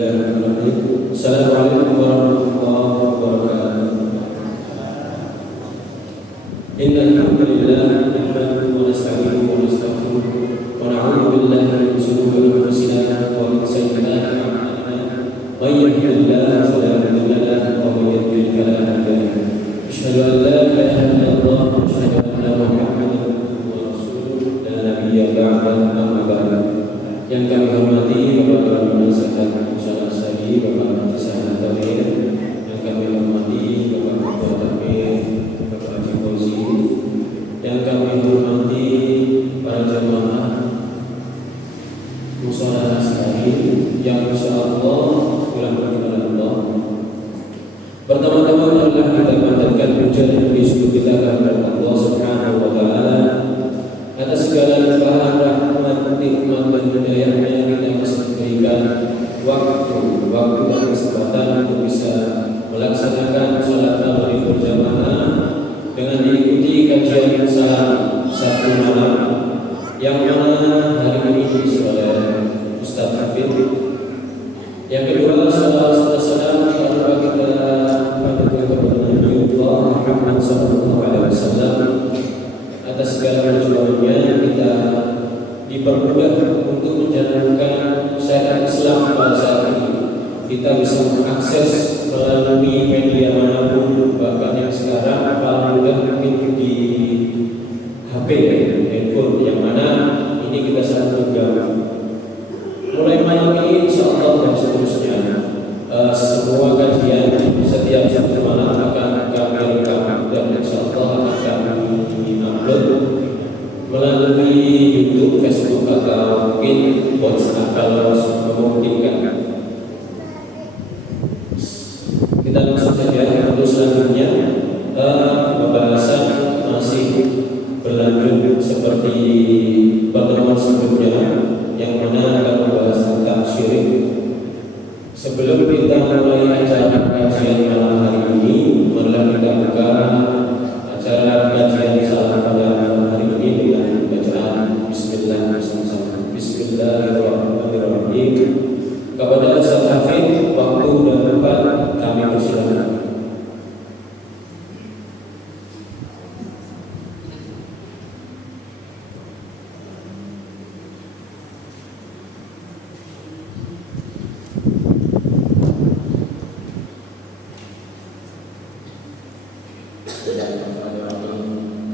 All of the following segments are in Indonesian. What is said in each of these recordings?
Bismillahirrahmanirrahim. Assalamualaikum warahmatullahi wabarakatuh. Innal hamdalillah nahmaduhu wa nasta'inuhu wa nastaghfiruh wa na'udzu billahi min shururi anfusina wa min sayyi'ati a'malina. May yahdihillahu fala mudilla lahu wa may yudlil fala hadiya lahu. Asyhadu an la ilaha illallah wa asyhadu anna Muhammadan abduhu wa rasuluh la nabiyya ba'dahu amma ba'du. Yang kami hormati Bapak Ibu Sekalian Usaha Sari, Bapak Haji Sahadat Tamir, yang kami hormati Bapak Ketua Tamir, Bapak Haji Fauzi, yang kami hormati para jemaah Mushola sekalian yang insyaallah dirahmati oleh Allah. Pertama-tama adalah kita panjatkan puja dan puji syukur kita kepada Allah Subhanahu wa taala atas segala limpahan rahmat, nikmat dan hidayahnya yang kita masih diberikan waktu dan kesempatan untuk bisa melaksanakan salat tarawih berjamaah dengan diikuti kajian salam satu malam yang mana hari ini diisi oleh Ustaz Hafid. Yang kedua, salam kepada kita pada Nabi Muhammad SAW atas segala perjuangannya kita dipermudah untuk menjalankan syariat Islam pada saat ini. Kita bisa mengakses melalui media manapun, bahkan yang sekarang paling mudah mungkin di HP, handphone, yang mana ini kita sangat mudah. Mulai malam ini insyaallah dan seterusnya semua kajian setiap Sabtu malam akan kami rekam dan insyaallah akan kami upload melalui YouTube, Facebook atau mungkin WhatsApp kalau memungkinkan. Kita langsung saja untuk selanjutnya pembahasan masih berlanjut seperti pertemuan sebelumnya yang mana akan membahas tentang syirik. Sebelum kita mulai acara kajian malam hari ini, marilah kita buka acara kajian salam pada malam hari ini dengan bacaan Bismillahirrahmanirrahim. Kepada Ustaz Hafid, waktu dan tempat kami persilakan.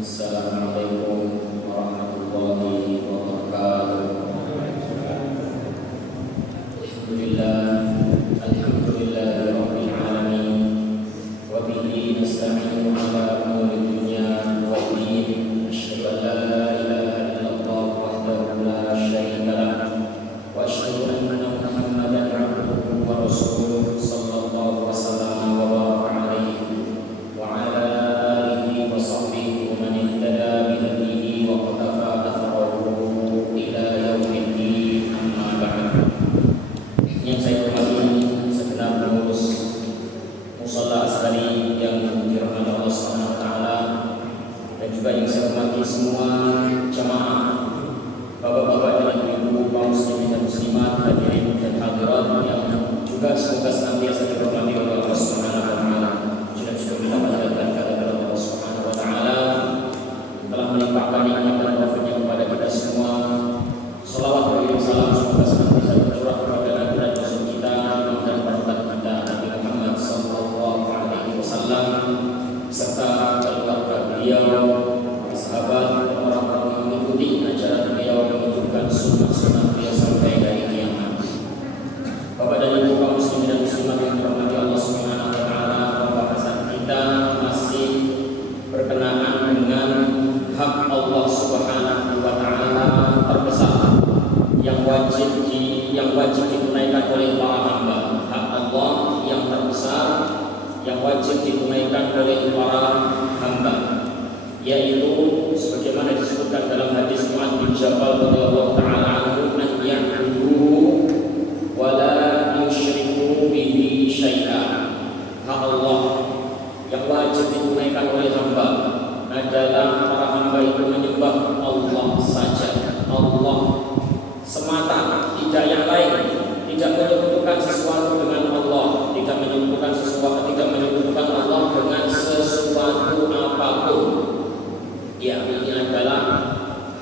Assalamualaikum warahmatullahi wabarakatuh. Alhamdulillahirabbil alamin wa bihi nasta'inu ala umuri dunya wad din. Asyhadu an la ilaha illallah wahdahu la syarika lah wa asyhadu anna Muhammadan abduhu wa rasuluh sallallahu wasallam wa baraka alaihi wa ala alihi wa sahbihi wa man ihtada bi hadihi wa qatafa atharahu ila yaumiddin, amma ba'd. Yang saya hormati segenap pengurus Mushola Asari yang dirahmati Allah Subhanahu wa taala, dan juga yang saya hormati semua jamaah, bapak-bapak dan ibu-ibu, kaum muslimin dan muslimat, hadirin dan hadirat yang juga semoga senantiasa dirahmati oleh Allah Subhanahu wa taala. Juga kita panjatkan kepada Allah Subhanahu wa taala telah melimpahkan nikmat dan taufik-Nya kepada kita semua. Salawat dan salam semoga senantiasa tercurah kepada Nabi dan Rasul kita, imam dan panutan kita Nabi Muhammad sallallahu alaihi wasallam, serta keluarga beliau, para sahabat, dan orang-orang yang mengikuti ajaran beliau, menunjukkan sunnah-sunnah beliau sampai hari kiamat. Bapak dan ibu kaum muslimin dan muslimat yang dirahmati Allah Subhanahu wa taala, pembahasan kita masih berkenaan dengan hak Allah Subhanahu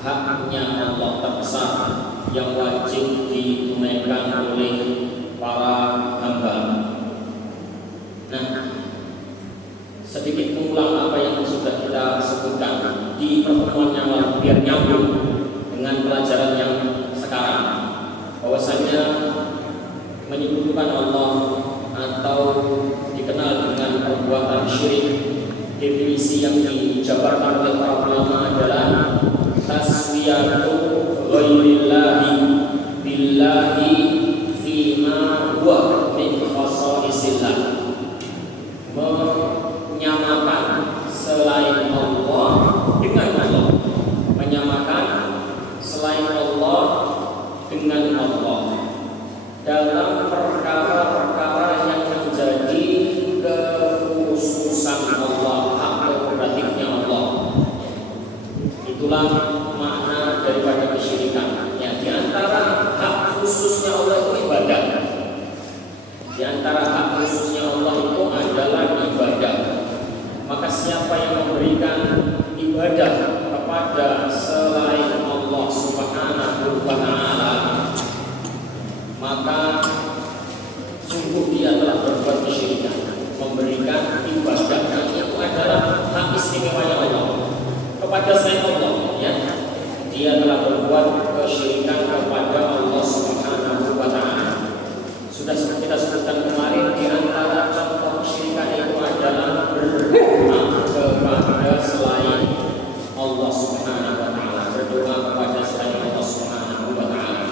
haknya Allah terbesar yang wajib ditunaikan oleh para hamba. Nah, sedikit mengulang apa yang sudah kita sebutkan di pertemuan yang lalu biar nyambung dengan pelajaran yang sekarang, bahwasanya menyebutkan Allah atau dikenal dengan perbuatan syirik, definisi yang dijabarkan oleh para ulama adalah taswiyatu ghairillahi billahi fima huwa min khasaisillah, menyamakan selain Allah dengan Allah, menyamakan selain Allah dengan Allah dalam perkara-perkara yang menjadi kekhususan Allah, hak prerogatifnya Allah. Itulah makna daripada kesyirikan. Ya, di antara hak khususnya Allah itu ibadah. Di antara hak khususnya Allah itu adalah ibadah. Maka siapa yang memberikan ibadah kepada selain Allah Subhanahu wa ta'ala, maka sungguh dia telah berbuat kesyirikan, memberikan ibadah yang itu adalah hak istimewanya Allah kepada selain Allah. Ya, dia telah berbuat kesyirikan kepada Allah Subhanahu wa ta'ala. Sudah kita sebutkan kemarin, di antara contoh kesyirikan itu adalah berdoa kepada selain Allah Subhanahu wa ta'ala, berdoa kepada selain Allah Subhanahu wa ta'ala.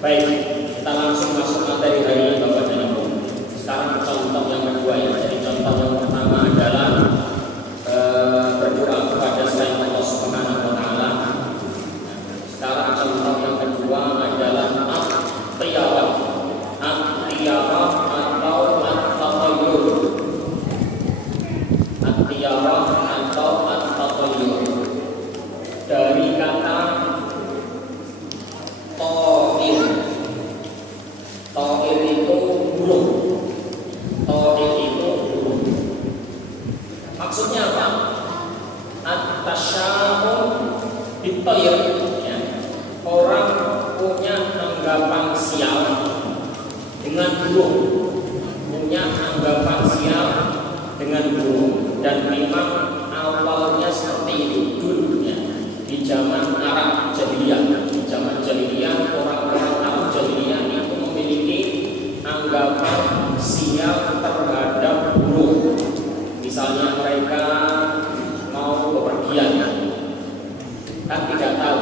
Baik, kita langsung masuk materi hari ini Bapak dan Ibu. Sekarang contoh yang kedua ya. Jadi contoh yang pertama adalah berdoa kepada selain Allah Subhanahu wa ta'ala. Sekarang contoh yang kedua adalah at-tiyarah. At-tiyarah atau at-tatayyur. At-tiyarah atau at-tatayyur dari kata ta'ir. Ta'ir itu burung. Ta'ir itu burung. Maksudnya apa? At-tasya'um bit-tayr, ya. Orang punya anggapan sial dengan burung, punya anggapan sial dengan burung, dan memang awalnya seperti itu dulunya di zaman Arab jahiliyah. Di zaman jahiliyah, orang-orang Arab jahiliyah itu memiliki anggapan sial terhadap burung. Misalnya mereka mau bepergian, kan tidak tahu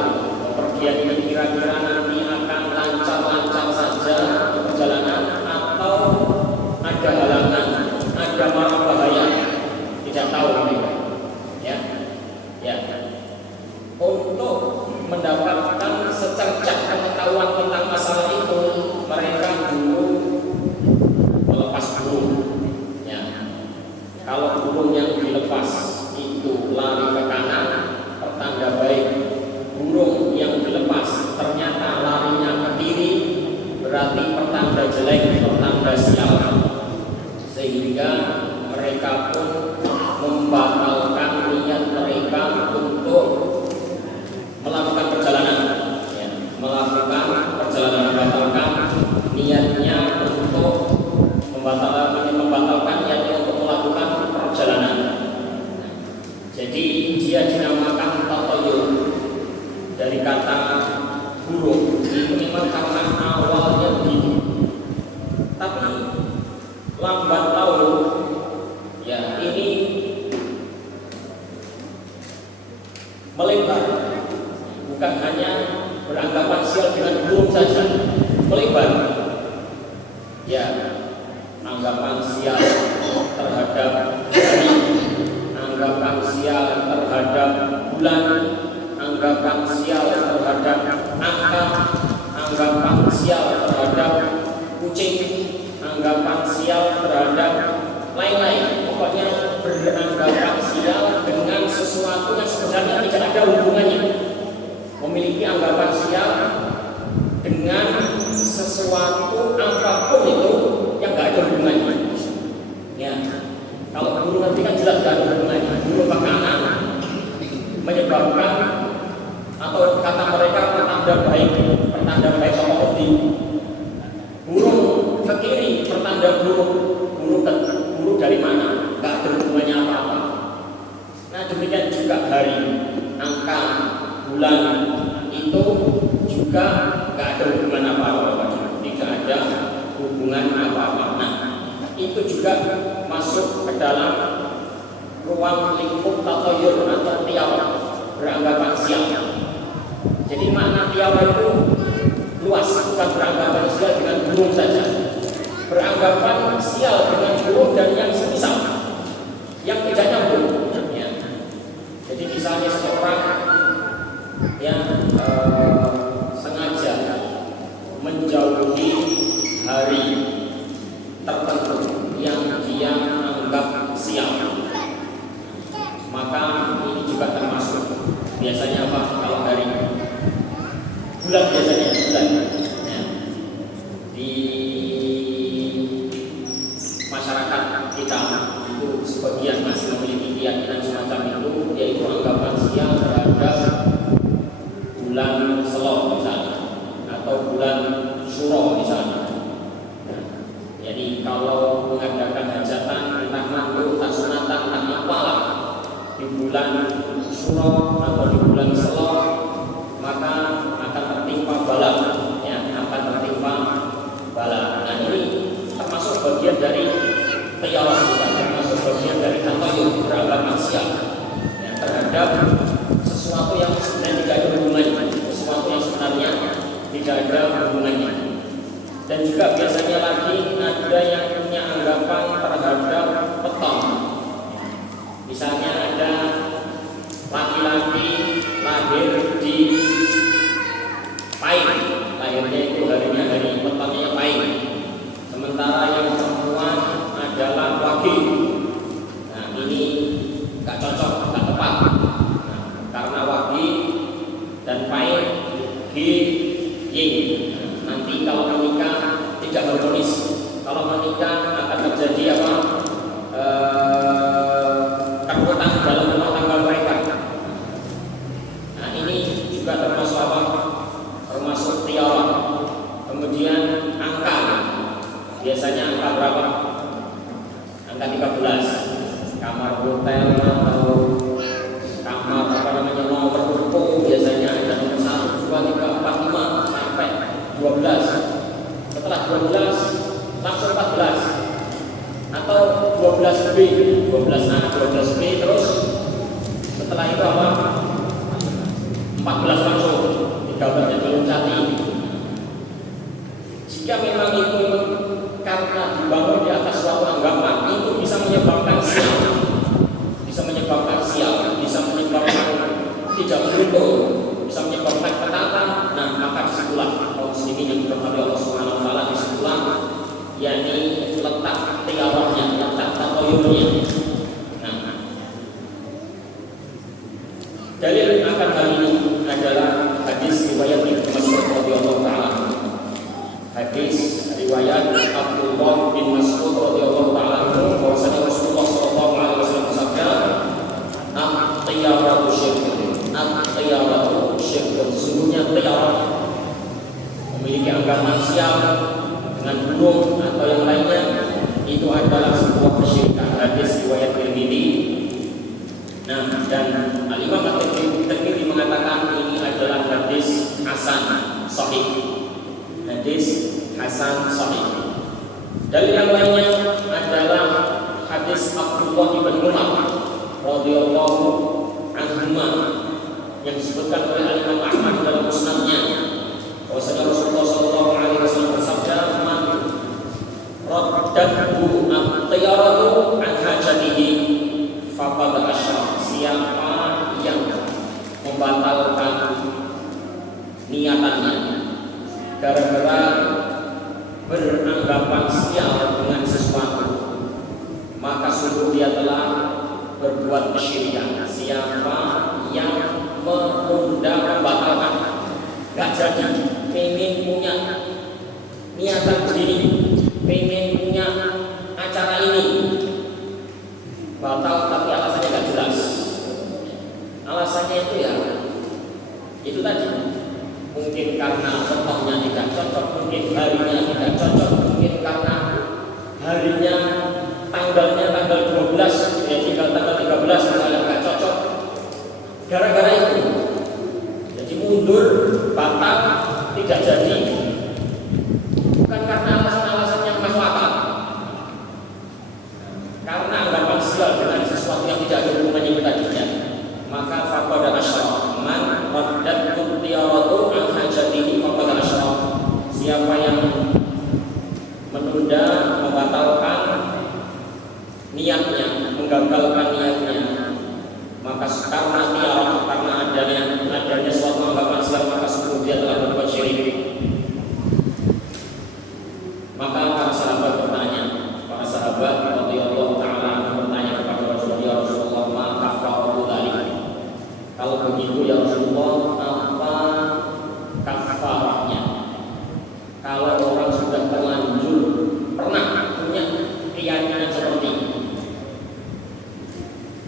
bepergian ini kira-kira nanti akan lancar-lancar saja di perjalanan atau ada halangan, ada mara bahaya, tidak tahu mereka. Ya. Untuk mendapatkan secercah pengetahuan tentang masalah itu, mereka dulu melepas burung. Ya. Kalau burung yang dilepas itu lari ke kanan, pertanda baik. Burung yang dilepas ternyata larinya ke kiri, berarti pertanda jelek, pertanda sial. Sehingga mereka pun membatalkan niat mereka untuk melakukan perjalanan. Ya, melakukan perjalanan, membatalkan niatnya untuk membatalkan niatnya untuk melakukan perjalanan. Jadi dia dinamakan tatayyur dari kata burung. Itu memang karena awalnya begitu, tapi lambat laun ya ini melebar, bukan hanya beranggapan sial dengan burung saja, melebar. Ya, anggapan sial terhadap hari, anggapan sial terhadap bulan, anggapan sial terhadap angka, anggapan sial terhadap kucing, anggapan sial terhadap lain-lain. Pokoknya beranggapan sial dengan sesuatu yang sebenarnya tidak ada hubungannya. Memiliki anggapan sial dengan sesuatu apapun itu yang tidak ada hubungannya. Ya, kalau burung nanti kan jelas tidak ada hubungannya. Burung makanan menyebabkan atau kata mereka pertanda baik sama di burung ke kiri pertanda buruk dari mana? Nggak ada hubungannya apa-apa. Nah demikian juga hari, angka, bulan itu juga nggak ada hubungan apa-apa, tidak ada hubungan apa-apa. Nah itu juga masuk ke dalam ruang lingkup tatoyur atau tiawa, beranggapan sial. Jadi makna tiawa itu luas, bukan beranggapan sial dengan burung saja, beranggapan sial dengan burung dan yang semisal, yang tidak nyambung. Ya. Jadi misalnya seseorang yang sengaja menjauhi hari tertentu yang dia anggap sial, maka ini juga termasuk. Biasanya apa? Kalau hari bulan, biasanya bulan ya. Di masyarakat kita itu sebagian masih memiliki keyakinan semacam itu, yaitu anggapan sial terhadap bulan Selo misalnya, atau bulan Suro misalnya. Nah, jadi kalau mengadakan hajatan, entah mandu, entah sunatan, entah apalah di bulan Suro atau di bulan Selo, maka akan tertimpa bala, ya, akan tertimpa bala. Nah ini termasuk bagian dari tiawa juga, termasuk bagian dari tatoyur, beragama sial ya, terhadap sesuatu yang sebenarnya tidak ada hubungannya, sesuatu yang sebenarnya tidak ada hubungannya. Dan juga biasanya lagi ada yang punya anggapan terhadap petang. Misalnya ada laki-laki lahir di Pahing, lahirnya itu harinya hari petangnya Pahing, sementara yang perempuan adalah Wage. Nah ini nggak cocok, nggak tepat. Nah, karena Wage dan Pahing Yin. Nanti kalau menikah tidak harmonis. Kalau menikah akan terjadi apa? Keruwetan dalam rumah tangga mereka. Nah ini juga termasuk apa? Termasuk tiawa. Kemudian angka. Biasanya angka berapa? Angka 13. Kamar hotel atau kamar apa namanya, nomor ruko biasanya ada nomor 1, 2, 3, 4, 5 sampai 12. Setelah 12 langsung 14 atau 12B, 12A, 12B, terus setelah itu apa? 14 langsung, 13 yang belum cantik. Jika memang itu karena dibangun di atas suatu anggapan, itu bisa menyebabkan sial, bisa menyebabkan tidak beruntung, bisa menyebabkan petaka. Nah maka disitulah kaum muslimin yang dirahmati Allah Subhanahu wa taala, disitulah yakni letak tiawahnya, letak tatoyurnya. Nah dalil akan hal ini adalah hadis riwayat Ibnu Mas'ud radhiyallahu taala. Hadis riwayat Abdullah bin Mas'ud radhiyallahu taala bahwasanya Rasulullah sallallahu alaihi wasallam bersabda, "At-tiyaratu syirkun." At-tiyaratu syirkun. Sesungguhnya tiara memiliki anggapan sial dengan burung atau yang lainnya, itu adalah sebuah kesyirikan. Hadis riwayat Tirmidzi. Nah, dan Al-Imam At-Tirmidzi mengatakan ini adalah hadis hasan sahih. Hadis hasan sahih. Dari yang lainnya adalah hadis Abdullah bin Umar radhiyallahu anhuma yang disebutkan oleh Al-Imam Ahmad dalam musnadnya, bahwasanya Rasulullah sallallahu alaihi wasallam bersabda, "Man raddatu at-tiyaratu an hajatihi faqad asyrak." Siapa yang membatalkan niatannya gara-gara beranggapan sial dengan sesuatu, maka sungguh dia telah berbuat kesyirikan. Siapa yang menunda, membatalkan, gak jadi, pengen punya niatan begini, pengen punya acara ini, batal tapi alasannya gak jelas. Alasannya itu ya Itu tadi, mungkin karena contohnya tidak cocok, mungkin harinya tidak cocok, mungkin karena harinya tanggal 12, ya tinggal tanggal 13 misalnya nggak cocok. Gara-gara itu, jadi mundur, batal, tidak jadi, bukan karena alasan-alasan yang masuk akal, karena anggapan sial dengan sesuatu yang tidak ada hubungannya dengan tadinya. Maka faqad asyrak, man raddattu tiyaratu an hajatihi faqad asyrak. Siapa yang menunda, membatalkan niatnya, menggagalkan niatnya, maka karena adanya suatu anggapan sial, maka sungguh dia telah berbuat syirik. Maka para sahabat bertanya, para sahabat radhiyallahu ta'ala bertanya kepada Rasulullah, ya Rasulullah, ma kafaratu dzalik? Kalau begitu ya Rasulullah, apa kafarahnya? Kalau orang sudah terlanjur pernah punya keyakinan seperti ini.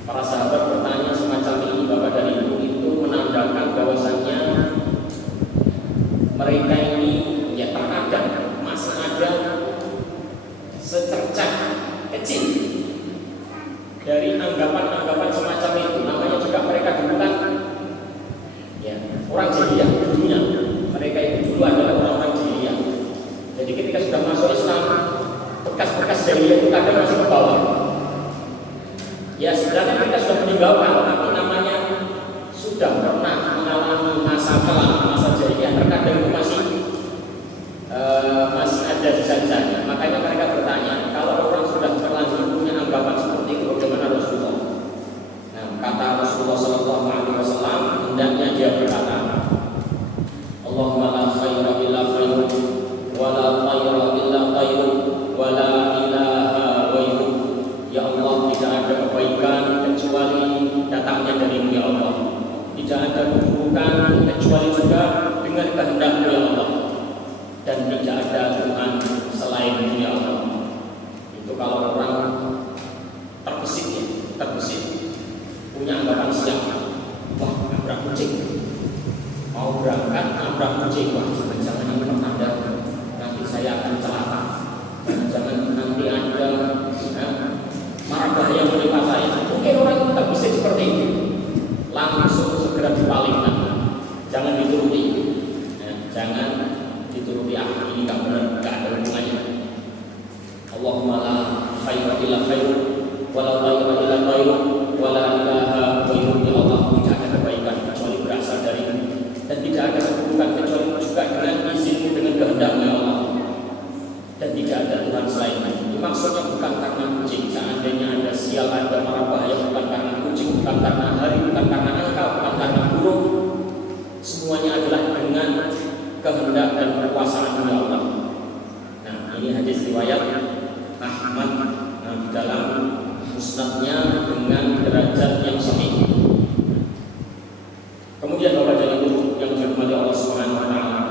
Para sahabat bertanya semacam ini, Bapak dan Ibu, itu menandakan bahwasannya mereka ini ya terkadang masih ada secercah kecil dari anggapan-anggapan semacam itu. Namanya juga mereka dulu kan ya orang jahiliyah dulunya. Mereka itu dulu adalah orang-orang jahiliyah. Jadi ketika sudah masuk Islam, bekas-bekas jahiliyah itu kadang masih ke bawah. Ya sebenarnya mereka sudah meninggalkan, tapi namanya sudah pernah mengalami masa kelam, masa jahiliyah, terkadang itu masih ada sisa-sisanya. Makanya mereka bertanya, kalau orang sudah terlanjur punya anggapan seperti itu, bagaimana Rasulullah? Nah, kata Rasulullah SAW, hendaknya dia berkata, Allahumma la khayra illa khairu, wa la khayra illa khairu, wa la ilaha ghairu. Ya Allah, tidak ada kebaikan kecuali datangnya darimu ya Allah. Tidak ada keburukan kecuali juga dengan kehendak-Mu ya Allah. Dan tidak ada Tuhan selain ya Allah. Itu kalau orang terbesit punya anggapan siapa? Wah, nabrak kucing, mau berangkat nabrak kucing, wah jangan yang pertanda, nanti saya akan celaka, jangan nanti ada marah bahaya menimpa saya. Mungkin orang itu terbesit seperti itu, langsung segera dipalingkan, jangan dituruti, jangan dituruti. Ini nggak benar, nggak ada hubungannya. Allahumma la khaira illa khairu, wa la khaira illa khairu, wa la ilaha ghairu. Ya Allah, tidak ada kebaikan kecuali berasal darimu, dan tidak ada keburukan kecuali juga dengan izin-Mu, dengan kehendak-Mu ya Allah. Dan tidak ada Tuhan selain-Mu. Ini maksudnya bukan karena kucing. Seandainya ada sial, ada mara bahaya, bukan karena kucing, bukan karena hari, bukan karena angka, bukan karena burung. Semuanya adalah dengan kehendak dan kekuasaan Allah. Nah, ini hadis riwayat Ahmad di dalam musnadnya dengan derajat yang sahih. Kemudian Bapak dan Ibu yang dirahmati Allah Subhanahu wa taala,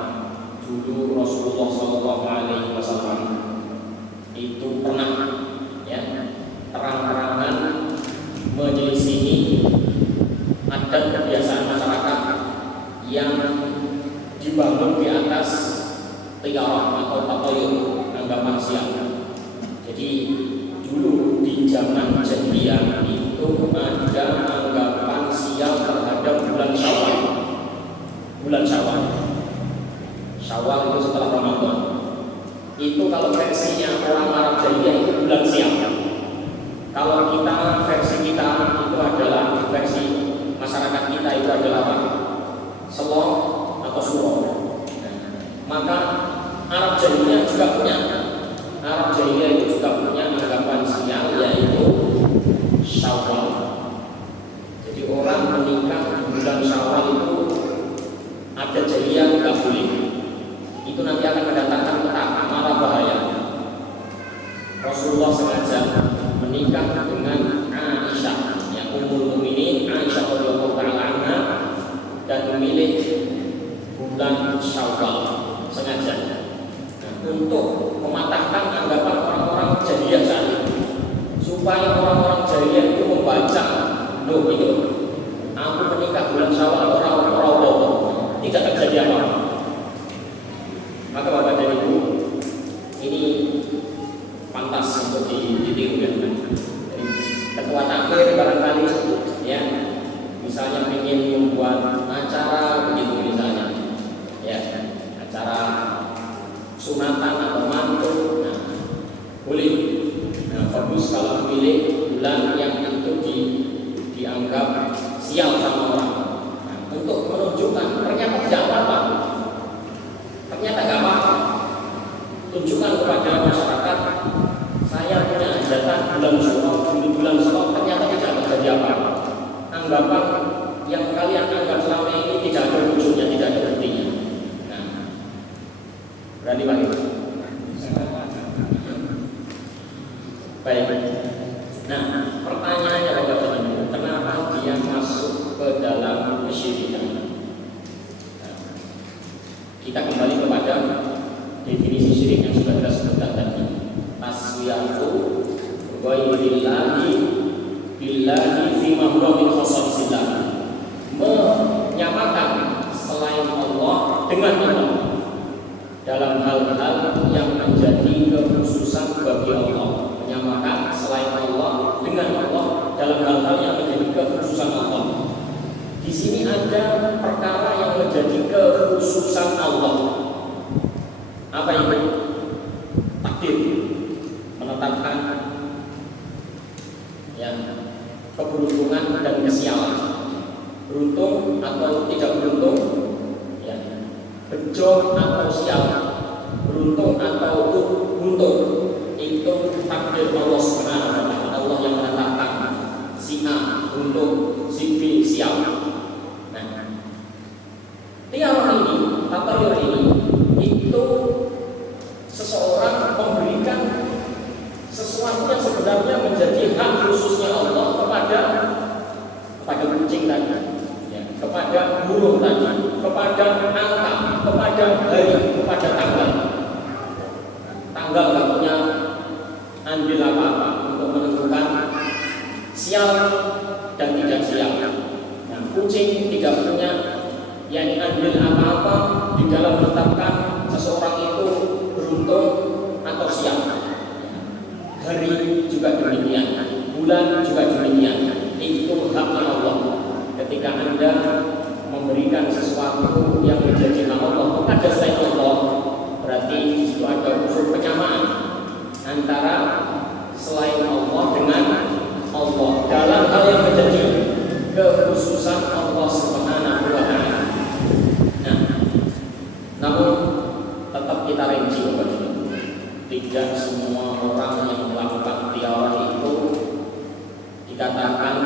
dulu Rasulullah sallallahu alaihi wasallam itu pernah ya terang-terangan menyelisihi adat kebiasaan masyarakat yang dibangun di atas tiarah atau tatayur, anggapan sial. Jadi dulu di zaman jahiliyah itu ada anggapan sial terhadap bulan Syawal. Bulan Syawal. Syawal itu setelah Ramadan. Itu kalau versinya orang Arab jahiliyah itu bulan sial. Kalau versi kita itu adalah versi masyarakat kita itu adalah apa? Selong atau suro. Maka Arab jahiliyah juga punya. Arab jahiliyah itu juga punya anggapan sial, yaitu Syawal. Jadi orang menikah di bulan Syawal itu ada jahiliyah tidak boleh. Itu nanti akan mendatangkan petaka, mara bahaya. Rasulullah sengaja menikah dengan Aisyah, yang Ummul Mukminin Aisyah radhiyallahu taala anha, dan memilih bulan Syawal sengaja untuk mematahkan anggapan orang-orang jahiliyah saat itu, supaya orang-orang jahiliyah itu membaca, loh itu aku menikah bulan Syawal orang-orang menunjukkan ternyata tidak apa-apa, ternyata nggak apa-apa. Tunjukkan kepada masyarakat, saya punya hajatan bulan Syuro, ternyata tidak terjadi apa-apa. Anggapan yang kalian anggap selama ini tidak ada wujudnya, tidak ada buktinya. Nah, berani Pak? Baik. Nah, pertanyaannya Bapak dan Ibu, kenapa dia masuk ke dalam kesyirikan? Nah, kita kembali kepada definisi syirik yang sudah kita sebutkan tadi. Taswiyatu ghairillahi billahi fima huwa min khasaisillah. Menyamakan selain Allah dengan Allah dalam hal-hal yang menjadi kekhususan bagi Allah. Menyamakan selain Allah dengan Allah dalam hal-hal yang menjadi kekhususan Allah. Di sini ada perkara yang menjadi kekhususan Allah. Apa itu? Takdir, menetapkan yang keberuntungan dan kesialan, beruntung atau tidak beruntung, ya, bejo atau sial, beruntung atau untung, itu takdir Allah Subhanahu wa Ta'ala. Allah yang menetapkan si A untung, si B sial. Nah, teori ini atau teori ini itu seseorang memberikan sesuatu yang sebenarnya menjadi hak khususnya Allah kepada kucing tadi, ya, kepada burung tadi, kepada angka, kepada hari, kepada tanggal. Tanggal nggak punya andil apa-apa untuk menentukan sial dan tidak sial. Nah, kucing tidak punya yang andil apa-apa di dalam menetapkan seseorang itu beruntung atau sial. Hari juga demikian, bulan juga demikian. Itu haknya Allah. Ketika Anda memberikan sesuatu yang menjadi hak Allah kepada selain Allah, berarti di situ ada unsur penyamaan antara selain Allah dengan Allah dalam hal yang menjadi kekhususan Allah Subhanahu wa Ta'ala. Nah, namun tetap kita rinci begini. Tidak semua orang yang melakukan teori itu dikatakan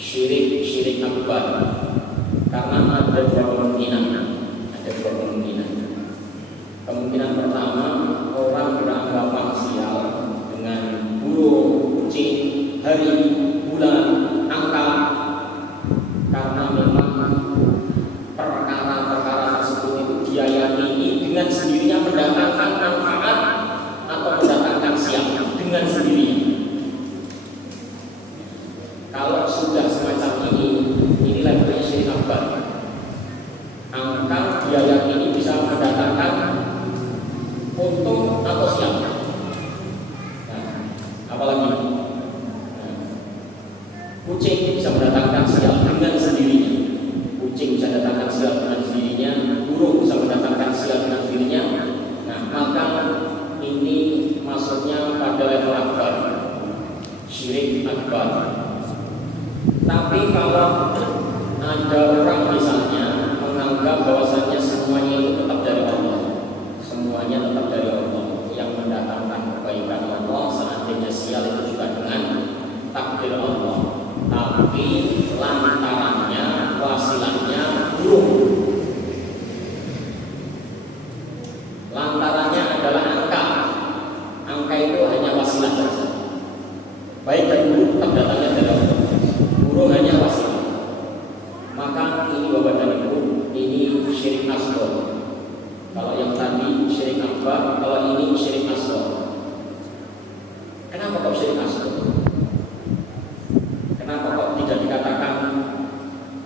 syirik akbar, karena ada dua kemungkinan. Kemungkinan pertama, orang beranggapan sial dengan burung, kucing, hari, bulan, angka, karena memang perkara-perkara tersebut itu dia yakini dengan sendirinya mendatangkan manfaat atau mendatangkan sial dengan sendirinya. Kalau sudah semacam ini levelnya syirik akbar. Angka dia yakini bisa mendatangkan untung atau sial. Nah, apalagi kucing bisa mendatangkan sial dengan sendirinya. Kucing bisa mendatangkan sial dengan sendirinya. Burung bisa mendatangkan sial dengan sendirinya. Nah, maka ini maksudnya pada level akbar, syirik akbar. Tapi kalau ada orang misalnya menganggap bahwasanya semuanya itu tetap dari Allah, semuanya tetap dari Allah, yang mendatangkan kebaikan Allah, seandainya sial itu juga dengan takdir Allah, tapi lantarannya, wasilahnya burung, lantarannya adalah angka itu hanya wasilah saja, baik dan buruk tetap datangnya dari Allah, burung hanya wasilah. Maka ini Bapak dan Ibu, ini syirik asghar. Kalau yang tadi syirik akbar, kalau ini syirik asghar. Kenapa kok syirik asghar? Kenapa kok tidak dikatakan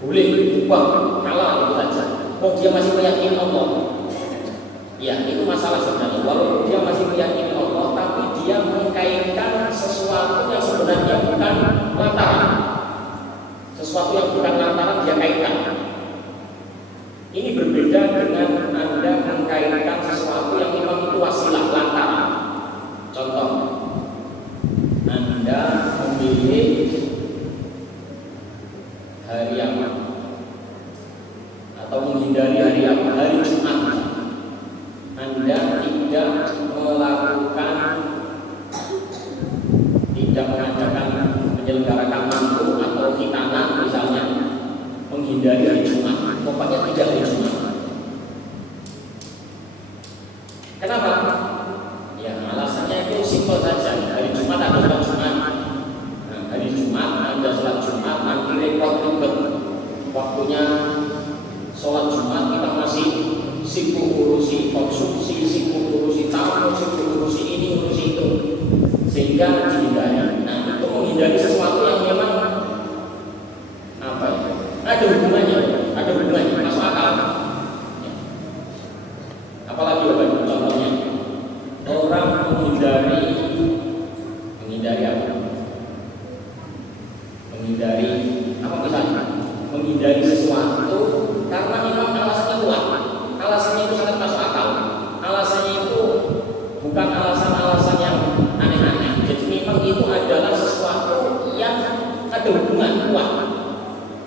boleh ubah kalah itu saja? Oh, dia masih meyakini Allah. Ya, itu masalah sebenarnya. Walaupun dia masih meyakini Allah, tapi dia mengkaitkan sesuatu yang sebenarnya bukan lantaran. Sesuatu yang bukan lantaran dia kaitkan. Ini berbeda dengan Anda mengkaitkan sesuatu yang memang itu wasilah lantaran. Contoh, Anda memilih hari yang menghindari hari Jumat, pokoknya tidak hari Jumat. Kenapa? Ya alasannya itu simpel saja. Hari Jumat ada sholat Jumat. Nah, hari Jumat ada sholat Jumat, nanti repot ribet. Waktunya sholat Jumat kita masih sibuk urusi konsumsi, sibuk urusi tamu, sibuk urusi ini, urusi itu, sehingga dihindari. Nah, itu menghindari sesuatu yang memang apa ya? Ada hubungannya, masuk akal. Ya. Apalagi Bapak, contohnya orang menghindari apa? Menghindari apa misalnya? Menghindari sesuatu karena memang alasannya kuat. Alasannya itu sangat masuk akal. Alasannya itu bukan alasan-alasan yang aneh-aneh. Jadi memang itu adalah sesuatu yang ada hubungan kuat.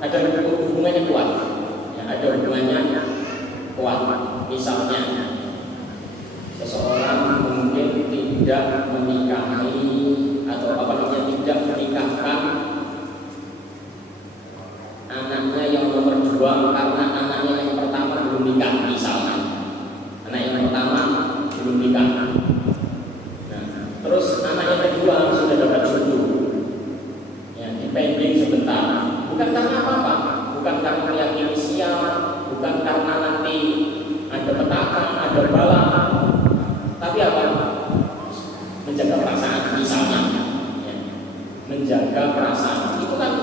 Ada hubungannya kuat. Ya, ada hubungannya kuat. Misalnya seseorang mungkin tidak menikahi atau tidak menikahkan anaknya yang nomor 2 karena anaknya yang pertama belum nikah, misalnya anak yang pertama belum nikah. Nah, terus anak yang kedua sudah dapat jodoh, ya dipending sebentar, bukan karena apa-apa, bukan karena meyakini sial, bukan karena nanti ada petaka, ada bala, tapi apa? Menjaga perasaan, misalnya, ya. Menjaga perasaan itu kan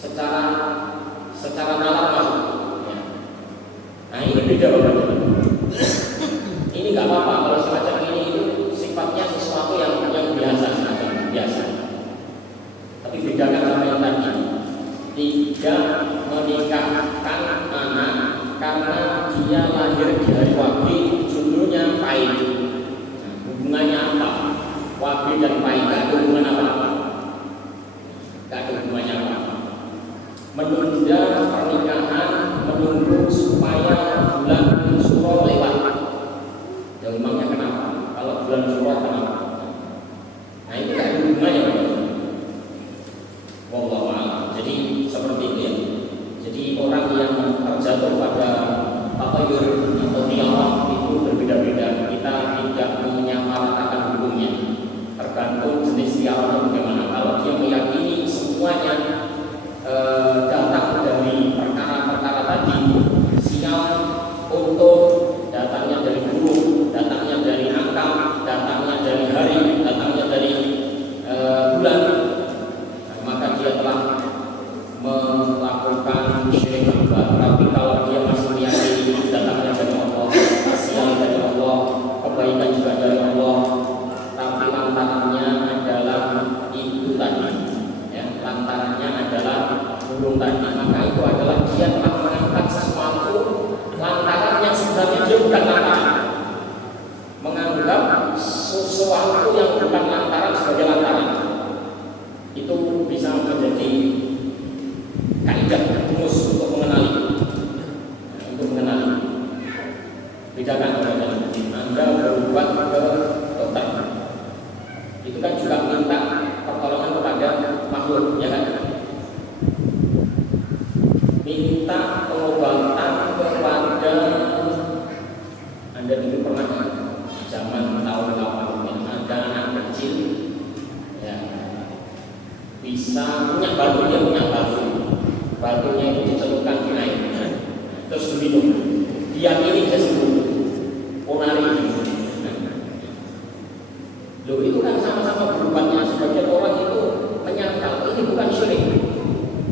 secara nalar masuk. Ya. Nah ini beda Bapak. Ini nggak apa-apa kalau semacam ini itu sifatnya sesuatu yang biasa, semacam biasa. Tapi bedakan sama yang tadi. Tidak menikahkan anak karena dia lahir di hari Wage, judulnya pahit. Nah, hubungannya apa? Wage dan pahit gak ada hubungan apa-apa. Gak ada hubungannya apa-apa. Menunda pernikahan, menunggu supaya bulan Suro lewat. Ya memangnya kenapa? Kalau bulan Suro kenapa? Nah itu gak ada hubungannya. Wallahu a'lam. Jadi seperti itu ya. Jadi orang yang terjatuh pada tatayur atau tiawah itu berbeda-beda. Kita tidak menyamaratakan hukumnya. Tergantung jenis tiawahnya bagaimana. Kalau dia meyakini semuanya datang dari perkara-perkara tadi, sial, untuk datangnya dari burung, datangnya dari angka, datangnya dari hari, datangnya dari bulan, maka dia telah melakukan syirik akbar. Tapi kalau dia masih meyakini datangnya dari Allah, sial dari Allah, kebaikan juga dari Allah, tapi lantarannya adalah itu tadi, ya, lantarannya adalah burung tadi, maka itu adalah dia telah mengangkat sesuatu lantaran yang sebenarnya dia bukan lantaran, menganggap sesuatu yang bukan lantaran sebagai lantaran. Itu bisa menjadi kaidah rumus untuk mengenali, bedakan Anda berbuat ke dokter, itu kan juga minta pertolongan kepada makhluk, ya kan? Minta pengobatan kepada Anda dulu pernah zaman tahun 80 ada anak kecil ya bisa punya batunya itu dicelupkan di air terus diminum, dia ini dia sembuh, ponari. Loh itu kan sama-sama berubahnya. Sebagian orang itu menyangkal ini bukan syirik.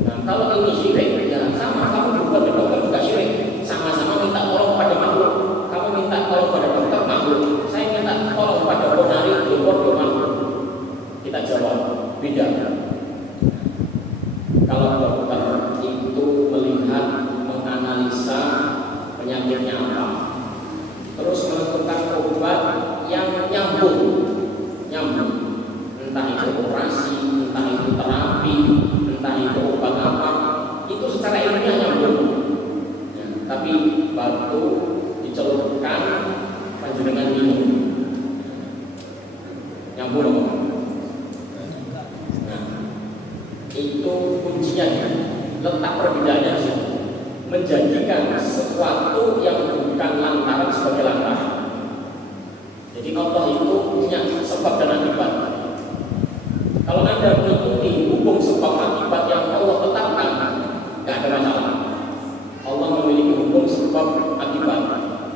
Nah, kalau ini syirik, ya sama, kamu berubah ke dokter juga syirik. Sama-sama minta tolong pada makhluk. Kamu minta tolong pada dokter, makhluk. Saya minta tolong pada ponari, makhluk. Kita jawab, beda. Kalau dokter itu melihat, menganalisa penyakitnya apa, terus menentukan obat yang nyambung, entah itu operasi, entah itu terapi, entah itu obat apa, letak perbedaannya di situ. Menjadikan sesuatu yang bukan lantaran sebagai lantaran. Jadi Allah itu punya sebab dan akibat. Kalau Anda mengikuti hukum sebab akibat yang Allah tetapkan, tidak ada masalah. Allah memiliki hukum sebab akibat.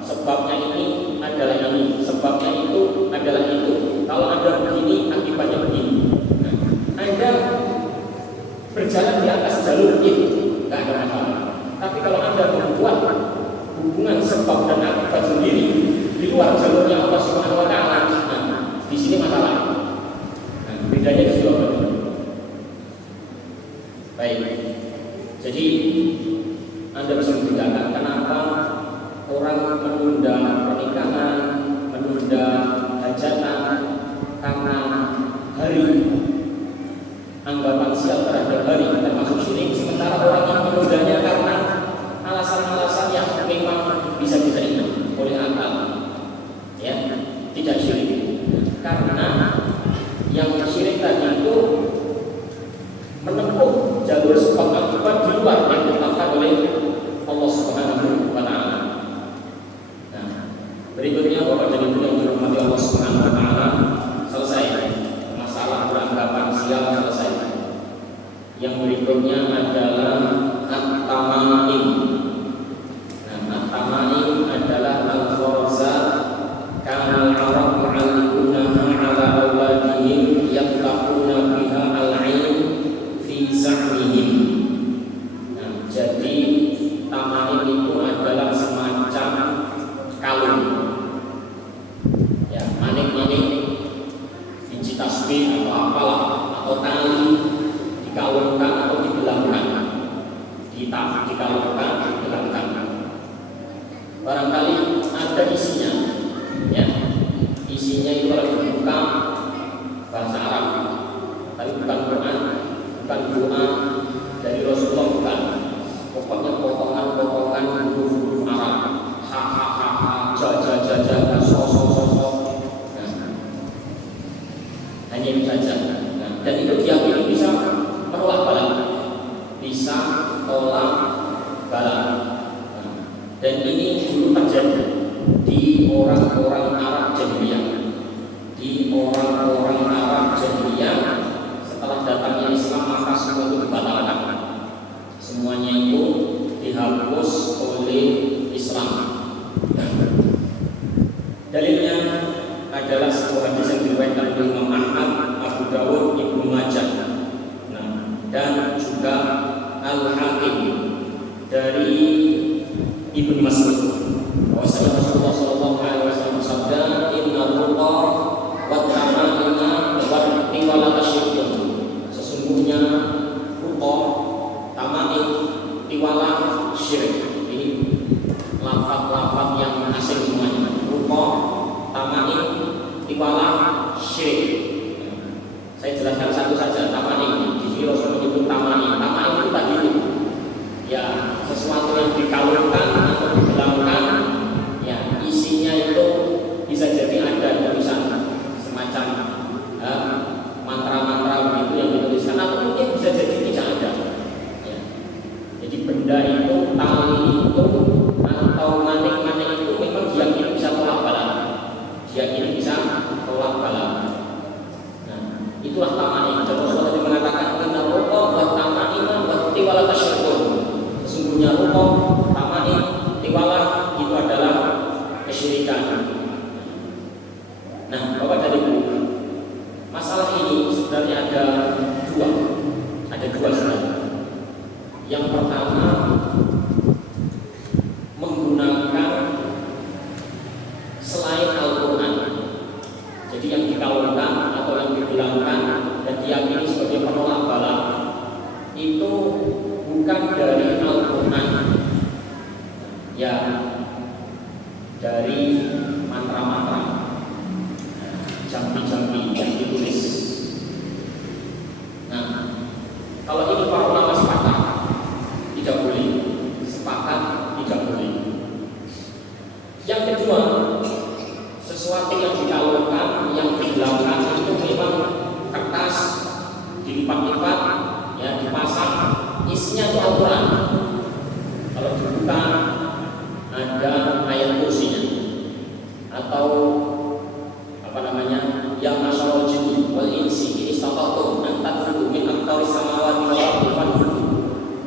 Sebabnya ini adalah ini, sebabnya itu adalah itu. Kalau Anda begini, akibatnya begini. Anda berjalan di atas jalur itu, tidak ada masalah. Tapi kalau Anda membuat hubungan sebab dan akibat sendiri di luar jalurnya Allah Subhanahu wa taala, di sini masalah. Bedanya di situ apa? Baik. Jadi Anda bisa membedakan kenapa orang menunda pernikahan, menunda hajatan karena hari anggapan sial terhadap hari termasuk syirik, sementara orang yang menundanya karena alasan-alasan yang memang bisa diterima oleh akal, ya, tidak syirik. Karena yang syirik tadi itu menempuh jalur sebab akibat di luar yang ditetapkan oleh Allah Subhanahu wa taala. Nah, berikutnya Bapak dan Ibu yang dirahmati Allah Subhanahu wa taala, selesai masalah beranggapan sial, selesai. Yang berikutnya adalah at-tamaim. Nah, at-tamaim adalah al-kharazat kana al-arab mu'alliqunaha ala awladihim yatlaquna biha al-'ain fi za'mihim. Nah, jadi tamaim itu adalah semacam kalung, ya, manik-manik biji tasbih atau apalah, atau tali dikalungkan atau digelapkan, dikalungkan, digelapkan. Barangkali ada isinya, ya, isinya itu kalau dibuka bahasa Arab, tapi bukan Quran, bukan doa dari Rasulullah, bukan. Pokoknya potongan-potongan huruf-huruf Arab, ha ha ha ha, ja ja ja ja, so so so so. Hanya itu saja. Dan itu diyakini bisa menolak bala, bisa tolak bala. Dan ini dulu terjadi di orang-orang Arab Jahiliyah. Di orang-orang Arab Jahiliyah, setelah datangnya Islam maka semua itu dibatalkan. Semuanya itu dihapus oleh Islam. Dalilnya adalah sebuah hadis yang diriwayatkan oleh Imam Ahmad, Abu Dawud, Ibnu Majah, dan juga Al-Hakim dari Ibnu Mas'ud. Bahwasanya Rasulullah sallallahu alaihi wasallam bersabda, "Inna ruqa wa tama'ina wa tiwala tasyirun." Sesungguhnya ruqa, tama'in, tiwala, syirik. Ini lafaz-lafaz yang asing semuanya. Ruqa, tama'in, tiwala, syirik. Saya jelaskan satu saja. Tama'in, di sini Rasul menyebut tama'in. Tama'in itu tadi, ya, sesuatu yang dikalungkan atau digelapkan, ya, isinya itu bisa jadi ada tulisan semacam mantra-mantra begitu yang dituliskan, atau mungkin bisa jadi tidak ada, ya. Jadi benda itu, tali itu, atau manik-manik itu memang diyakini bisa tolak bala, diyakini bisa tolak bala. Nah, itulah tama'in. Dan Rasulullah tadi mengatakan, "Inna ruqa wa tama'ina wa tiwala tasyirun." Sesungguhnya ruqa, tama'in, tiwala itu adalah kesyirikan. Nah, Bapak dan Ibu, masalah ini sebenarnya ada dua sebenarnya. Yang pertama, menggunakan selain Al-Quran. Jadi yang dikalungkan atau yang digelapkan dan diyakini sebagai penolak bala itu bukan dari Al-Quran, ya, dari mantra-mantra, jambi-jambi yang ditulis. Nah, kalau ini para ulama sepakat tidak boleh, sepakat tidak boleh. Yang kedua, sesuatu yang dikalungkan, yang digelapkan itu memang kertas dilipat-lipat, ya, dipasang, isinya itu Al-Quran. Kalau dibuka ada ayat kursinya, atau apa namanya, yang masyarakat jin wal insi ini istata'tum an tanfudu min aqtaris samawati wal ardi fanfudu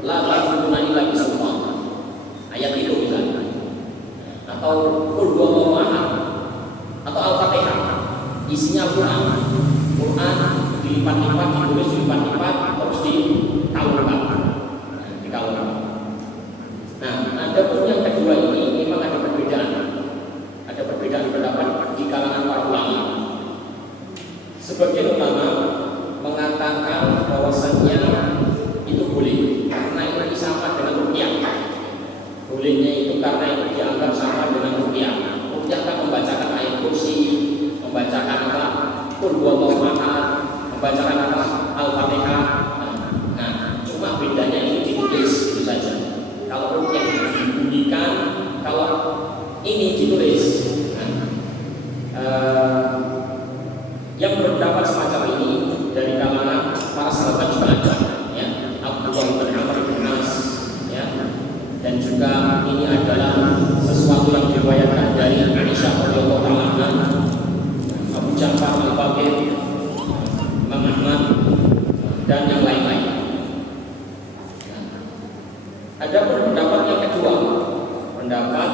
la tanfuduna illa bisultan. Ayat itu misalnya, atau qul huwallahu ahad, atau Al-Fatihah, isinya Quran. Quran dilipat-lipat, ditulis dilipat-lipat, terus dikaulkan. Nah, ada pun yang kedua ini memang ada perbedaan. Ada perbedaan pendapat di kalangan para ulama. Sebagian ulama mengatakan bahwasannya itu boleh karena ini sama dengan ruqyah. Bolehnya itu karena itu dianggap sama dengan ruqyah. Ruqyah kan membacakan ayat kursi, membacakan apa? Qul huwallahu ahad, membacakan apa? Al-Fatihah. Nah, cuma bedanya ini ditulis itu saja. Kalau ruqyah dibunyikan, kalau ini ditulis. Yang berpendapat semacam ini dari kalangan para sahabat juga ada, ya, Abdullah bin Amr bin As, ya, dan juga ini adalah sesuatu yang diriwayatkan dari Aisyah radhiyallahu anha, Abu Ja'far Al-Baqir, Imam Ahmad, dan yang lain-lain. Ada pendapat yang kedua, pendapat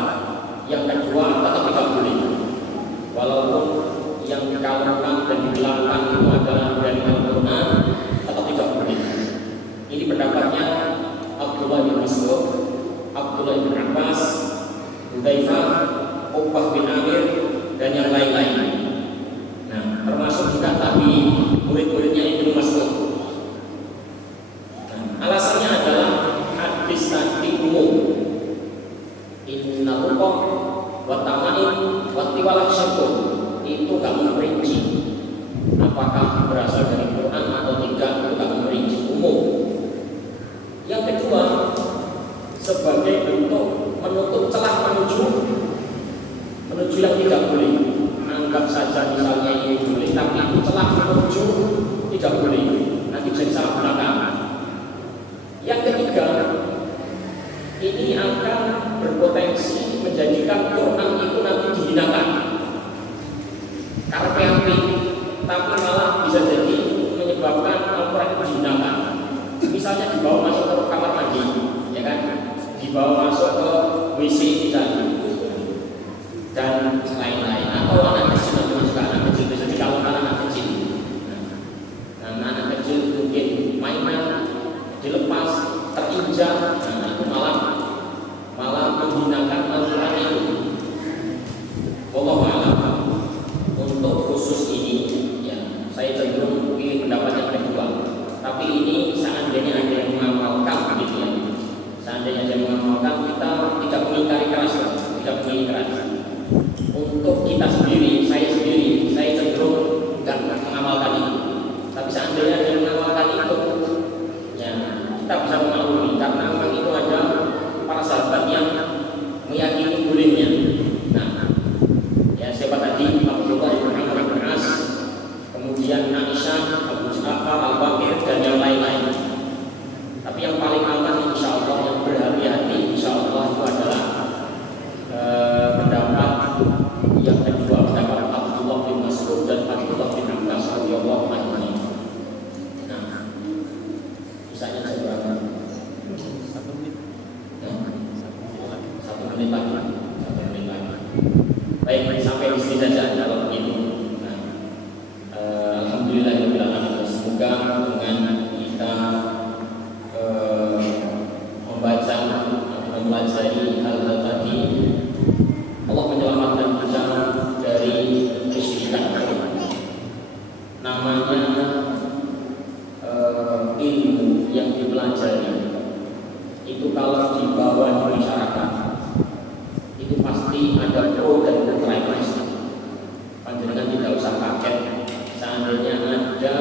yang kedua tetap tidak boleh, walaupun yang dikaulkan dan digelapkan itu adalah dari Al-Quran, tetap tidak boleh. Ini pendapatnya Abdullah bin Mas'ud, Abdullah bin Abbas, Hudzaifah, Uqbah bin Amir, dan yang lain-lain. Nah, termasuk juga tadi murid-muridnya Ibnu Mas'ud. Nah, alasannya adalah hadis tadi umum. Inna ruqah wa tamaim wa tiwalah syirkun, itu tak memperinci apakah berasal dari Quran atau tidak, itu tak memperinci, umum. Yang kedua, sebagai bentuk menutup celah menuju yang tidak boleh. Anggap saja misalnya ini boleh, tapi itu celah menuju tidak boleh, nanti bisa disalahgunakan. Yang ketiga, ini akan berpotensi menjadikan Quran itu nanti dihinakan. Karena tapi malah bisa jadi menyebabkan Al-Quran itu dihinakan. Misalnya dibawa masuk ke kamar mandi, ya kan? Dibawa masuk ke WC misalnya, dan lain-lain. Atau anak kecil, atau juga anak kecil bisa dikalungkan anak kecil. Nah, anak kecil mungkin main-main dilepas, terinjak, nah itu malah menghinakan Al-Quran itu. Wallahu a'lam. Untuk khusus ini, ya, saya cenderung pilih pendapat yang kedua. Tapi ini seandainya ada yang mengamalkan, begitu ya. Seandainya ada yang mengamalkan, kita tidak mengingkari keras, tidak mengingkari keras. Untuk kita sendiri, saya cenderung tidak mengamalkan itu. Tapi seandainya ada yang mengamalkan itu, ya, kita bisa memaklumi karena memang itu ada para sahabat yang meyakini bolehnya. Nah, ya, siapa tadi? Abdullah bin Amr bin As, kemudian Aisyah, Abu Ja'far Al-Baqir, dan yang lain-lain. Tapi yang paling aman insya Allah, yang berhati-hati insya Allah itu adalah pendapat yang kedua, pendapat Abdullah bin Mas'ud dan Abdullah bin Abbas radhiyallahu anhu. Nah, misalnya saya berapa? 1 menit. Nah, 1 menit lagi. Baik, sampai di sini saja kalau begitu. Nah, alhamdulillahirabbil alamin. Semoga dengan kita membaca atau mempelajari hal-hal tadi, Allah menyelamatkan kita dari kesyirikan. Namanya ilmu yang dipelajari itu kalau dibawa di masyarakat itu pasti ada pro dan kontra. Panjenengan tidak usah kaget seandainya ada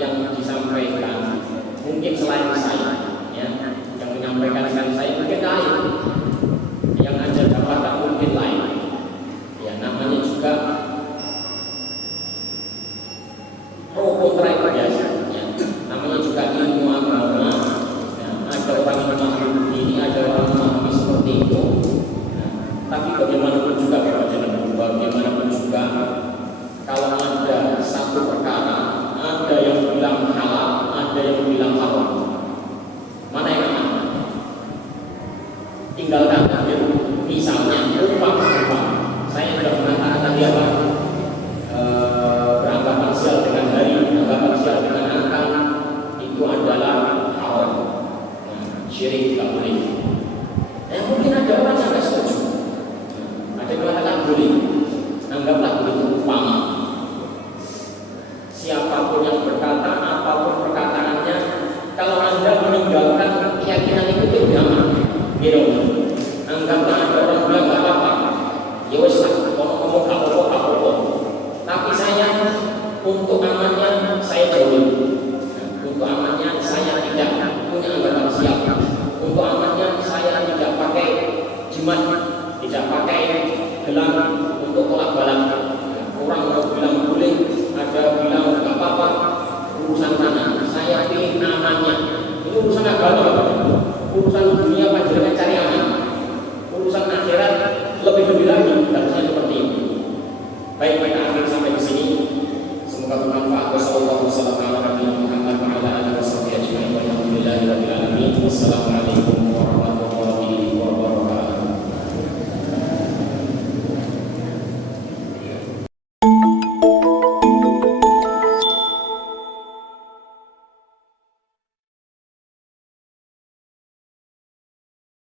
yang disampaikan mungkin selain saya, ya, yang menyampaikan selain saya mungkin lain, yang ada dapatan mungkin lain, ya, namanya juga pro kontra itu biasa, ya, namanya juga ilmu agama, ya, ada orang tinggalkan. Misalnya umpama saya sudah mengatakan tadi apa, berangkat parsial dengan hari, berangkat parsial dengan angka, itu adalah haram. Syirik tidak boleh. Mungkin ada orang yang tidak setuju. Ada yang mengatakan boleh. Anggaplah begitu umpama. Siapapun yang berkata, apapun perkataannya, kalau Anda meninggalkan keyakinan itu jangan. Anggaplah ada orang bilang nggak apa-apa. Ya wes lah, ngomong apa-apa. Tapi saya untuk amannya saya jauhi. Untuk amannya saya tidak punya anggapan siap. Untuk amannya saya tidak pakai jimat, tidak pakai gelang untuk tolak bala. Orang mau bilang boleh, ada bilang nggak apa-apa, urusan sana. Saya pilih amannya. Itu urusan agama, urusan